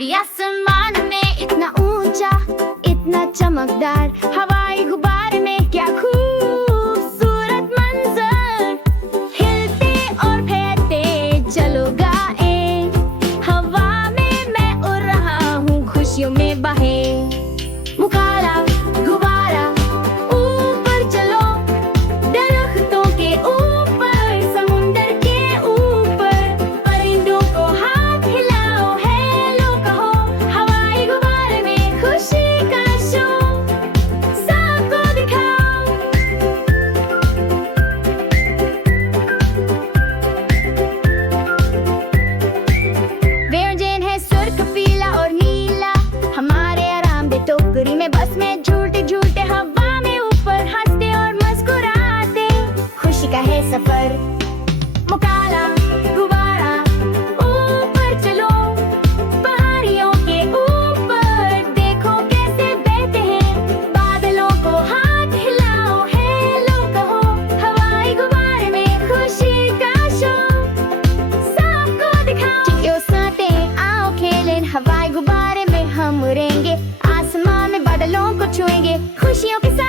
ये आसमान में इतना ऊंचा, इतना चमकदार, हवाई गुब्बारे में क्या खूबसूरत मंजर। हिलते और फेरते चलो गाए, हवा में मैं उड़ रहा हूँ खुशियों में बहे। मुकाला गुब्बारा ऊपर चलो, दरख्तों के ऊपर, समुंदर के ऊपर, परिंदों को हाथ हिलाओ, हेलो कहो, हवाई गुब्बारे में खुशी का शो सबको दिखाओ। व्यंजन है सुर्ख, पीला और नीला, हमारे आराम दे टोकरी में, बस में झूलते झूलते हवा में ऊपर, हंसते और मुस्कुराते, खुशी का है सफर। मुकाला गुब्बारा ऊपर चलो, पहाड़ियों के ऊपर, देखो कैसे बहते हैं, बादलों को हाथ हिलाओ, हेलो कहो, हवाई गुब्बारे में खुशी का शो सबको दिखाओ। चिड़ियों साथे आओ खेलें, हवाई गुब्बारे में हम उड़ेंगे, आसमान में बादलों को छुएंगे, खुशियों के साथ